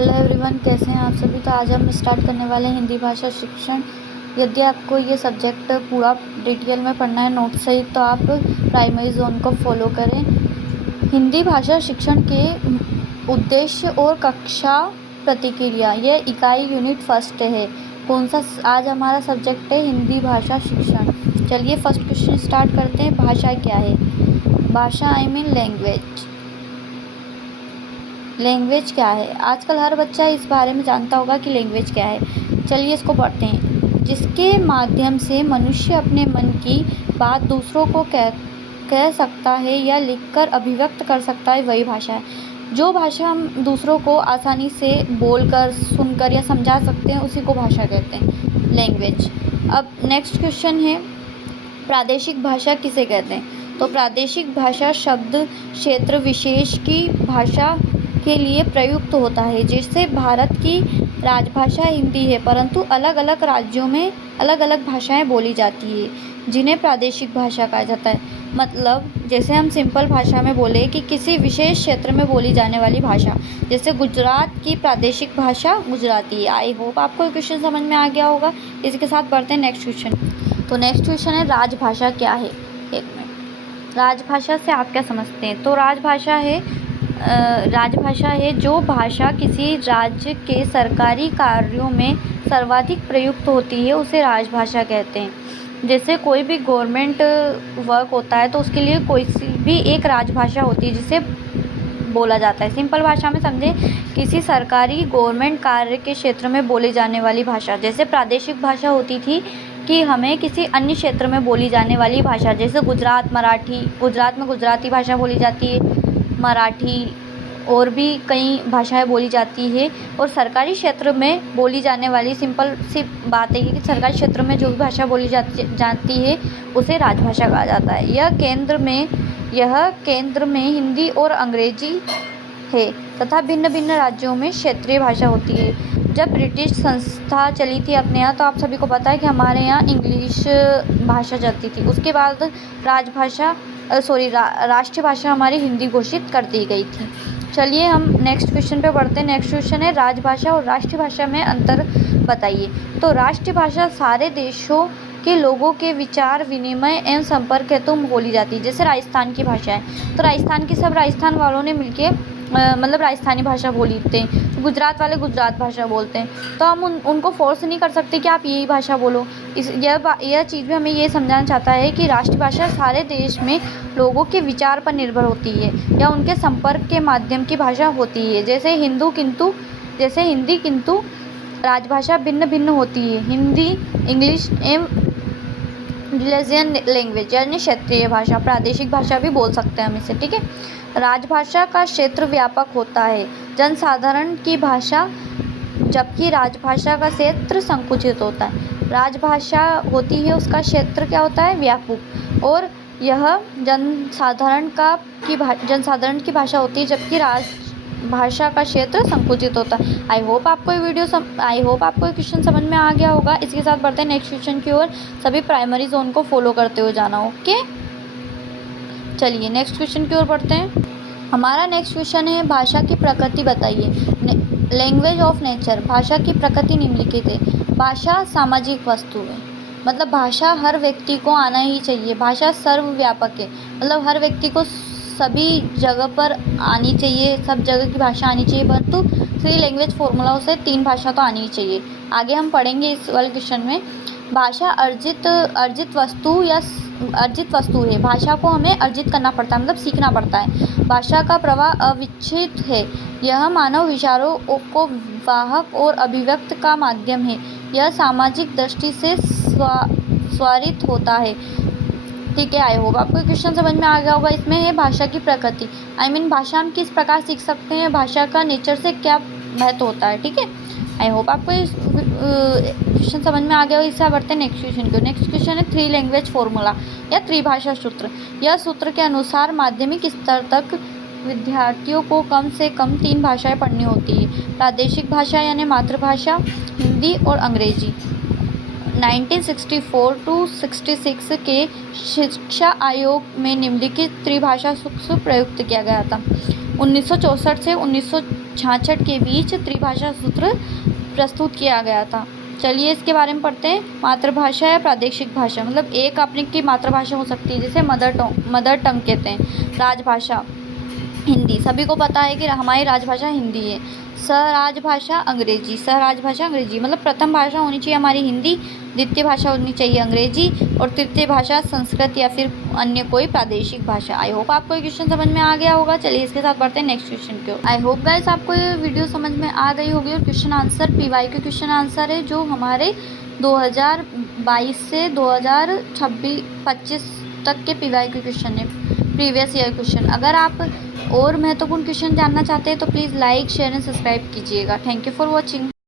Hello everyone, कैसे हैं आप सभी। तो आज हम स्टार्ट करने वाले हैं हिंदी भाषा शिक्षण। यदि आपको ये सब्जेक्ट पूरा डिटेल में पढ़ना है नोट सहित, तो आप प्राइमरी जोन को फॉलो करें। हिंदी भाषा शिक्षण के उद्देश्य और कक्षा प्रतिक्रिया, यह इकाई यूनिट फर्स्ट है। कौन सा आज हमारा सब्जेक्ट है? हिंदी भाषा शिक्षण। चलिए फर्स्ट क्वेश्चन स्टार्ट करते हैं। भाषा क्या है? भाषा आई मीन लैंग्वेज। लैंग्वेज क्या है? आजकल हर बच्चा इस बारे में जानता होगा कि लैंग्वेज क्या है। चलिए इसको पढ़ते हैं। जिसके माध्यम से मनुष्य अपने मन की बात दूसरों को कह सकता है या लिखकर अभिव्यक्त कर सकता है, वही भाषा है। जो भाषा हम दूसरों को आसानी से बोलकर, सुनकर या समझा सकते हैं, उसी को भाषा कहते हैं, लैंग्वेज। अब नेक्स्ट क्वेश्चन है, प्रादेशिक भाषा किसे कहते हैं? तो प्रादेशिक भाषा शब्द क्षेत्र विशेष की भाषा के लिए प्रयुक्त होता है। जैसे भारत की राजभाषा हिंदी है, परंतु अलग अलग राज्यों में अलग अलग भाषाएं बोली जाती है, जिन्हें प्रादेशिक भाषा कहा जाता है। मतलब जैसे हम सिंपल भाषा में बोले कि किसी विशेष क्षेत्र में बोली जाने वाली भाषा, जैसे गुजरात की प्रादेशिक भाषा गुजराती है। आई होप आपको ये क्वेश्चन समझ में आ गया होगा। इसके साथ बढ़ते हैं नेक्स्ट क्वेश्चन। तो नेक्स्ट क्वेश्चन है, राजभाषा क्या है? एक मिनट, राजभाषा से आप क्या समझते हैं? तो राजभाषा है जो भाषा किसी राज्य के सरकारी कार्यों में सर्वाधिक प्रयुक्त होती है, उसे राजभाषा कहते हैं। जैसे कोई भी गवर्नमेंट वर्क होता है तो उसके लिए कोई सी भी एक राजभाषा होती है जिसे बोला जाता है। सिंपल भाषा में समझें, किसी सरकारी गवर्नमेंट कार्य के क्षेत्र में बोली जाने वाली भाषा। जैसे प्रादेशिक भाषा होती थी कि हमें किसी अन्य क्षेत्र में बोली जाने वाली भाषा, जैसे गुजरात में गुजराती भाषा बोली जाती है, मराठी और भी कई भाषाएं बोली जाती है। और सरकारी क्षेत्र में बोली जाने वाली, सिंपल सी बात है कि सरकारी क्षेत्र में जो भी भाषा बोली जाती है उसे राजभाषा कहा जाता है। यह केंद्र में हिंदी और अंग्रेजी है तथा भिन्न भिन्न राज्यों में क्षेत्रीय भाषा होती है। जब ब्रिटिश संस्था चली थी अपने यहाँ, तो आप सभी को पता है कि हमारे यहाँ इंग्लिश भाषा चलती थी। उसके बाद राष्ट्रीय भाषा हमारी हिंदी घोषित कर दी गई थी। चलिए हम नेक्स्ट क्वेश्चन पे बढ़ते हैं। नेक्स्ट क्वेश्चन है, राजभाषा और राष्ट्रीय भाषा में अंतर बताइए। तो राष्ट्रीय भाषा सारे देशों के लोगों के विचार विनिमय एवं संपर्क हेतु बोली जाती है। जैसे राजस्थान की भाषा है, तो राजस्थान की सब राजस्थान वालों ने मिलके मतलब राजस्थानी भाषा बोलते हैं। गुजरात वाले गुजरात भाषा बोलते हैं, तो हम उनको फोर्स नहीं कर सकते कि आप यही भाषा बोलो। यह चीज़ भी हमें ये समझाना चाहता है कि राष्ट्रीय भाषा सारे देश में लोगों के विचार पर निर्भर होती है या उनके संपर्क के माध्यम की भाषा होती है। जैसे हिंदी किंतु राजभाषा भिन्न भिन्न होती है। हिंदी इंग्लिश एवं रिलीजियन लैंग्वेज यानी क्षेत्रीय भाषा, प्रादेशिक भाषा भी बोल सकते हैं हम इसे, ठीक है। राजभाषा का क्षेत्र व्यापक होता है, जनसाधारण की भाषा, जबकि राजभाषा का क्षेत्र संकुचित होता है। राजभाषा होती है, उसका क्षेत्र क्या होता है? व्यापक। और यह जनसाधारण की भाषा होती है, जबकि राजभाषा का क्षेत्र संकुचित होता है। आई होप आपको ये क्वेश्चन समझ में आ गया होगा। इसके साथ बढ़ते हैं नेक्स्ट क्वेश्चन की ओर। सभी प्राइमरी जोन को फॉलो करते हुए जाना, ओके। चलिए नेक्स्ट क्वेश्चन की ओर बढ़ते हैं। हमारा नेक्स्ट क्वेश्चन है, भाषा की प्रकृति बताइए। Language of nature. भाषा की प्रकृति निम्नलिखित है। भाषा सामाजिक वस्तु है, मतलब भाषा हर व्यक्ति को आना ही चाहिए। भाषा सर्वव्यापक है, मतलब हर व्यक्ति को सभी जगह पर आनी चाहिए, सब जगह की भाषा आनी चाहिए। परंतु 3 लैंग्वेज फॉर्मूलाओं से 3 भाषा तो आनी ही चाहिए। आगे हम पढ़ेंगे इस वाले क्वेश्चन में। भाषा अर्जित वस्तु है। भाषा को हमें अर्जित करना पड़ता है, मतलब सीखना पड़ता है। भाषा का प्रवाह अविच्छिन्न है। यह मानव विचारों को वाहक और अभिव्यक्त का माध्यम है। यह सामाजिक दृष्टि से स्वरित होता है, ठीक है। आई होप आपको क्वेश्चन समझ में आ गया होगा। इसमें है भाषा की प्रकृति, भाषा हम किस प्रकार सीख सकते हैं, भाषा का नेचर से क्या महत्व होता है, ठीक है। आई होप आपको क्वेश्चन समझ में आ गया हो। इससे बढ़ते हैं नेक्स्ट क्वेश्चन को। नेक्स्ट क्वेश्चन है 3 लैंग्वेज फॉर्मूला या त्रिभाषा सूत्र। यह सूत्र के अनुसार माध्यमिक स्तर तक विद्यार्थियों को कम से कम 3 भाषाएं पढ़नी होती है। प्रादेशिक भाषा यानी मातृभाषा, हिंदी और अंग्रेजी। 1964 टू 66 के शिक्षा आयोग में निम्नलिखित त्रिभाषा सूत्र प्रयुक्त किया गया था। 1964 से 1966 के बीच त्रिभाषा सूत्र प्रस्तुत किया गया था। चलिए इसके बारे में पढ़ते हैं। मातृभाषा या प्रादेशिक भाषा, मतलब एक अपने की मातृभाषा हो सकती है जिसे मदर टंग कहते हैं। राजभाषा हिंदी, सभी को पता है कि हमारी राजभाषा हिंदी है। सहराजभाषा अंग्रेजी, सहराजभाषा अंग्रेजी मतलब प्रथम भाषा होनी चाहिए हमारी हिंदी, द्वितीय भाषा होनी चाहिए अंग्रेजी और तृतीय भाषा संस्कृत या फिर अन्य कोई प्रादेशिक भाषा। आई होप आपको ये क्वेश्चन समझ में आ गया होगा। चलिए इसके साथ बढ़ते हैं नेक्स्ट क्वेश्चन की ओर। आई होप गाइस आपको ये वीडियो समझ में आ गई होगी। और question answer PYQ question answer है जो हमारे 2022 से 2025 तक के PYQ क्वेश्चन है, प्रीवियस ईयर क्वेश्चन। अगर आप और महत्वपूर्ण क्वेश्चन जानना चाहते हैं तो please like share and subscribe कीजिएगा। Thank you for watching.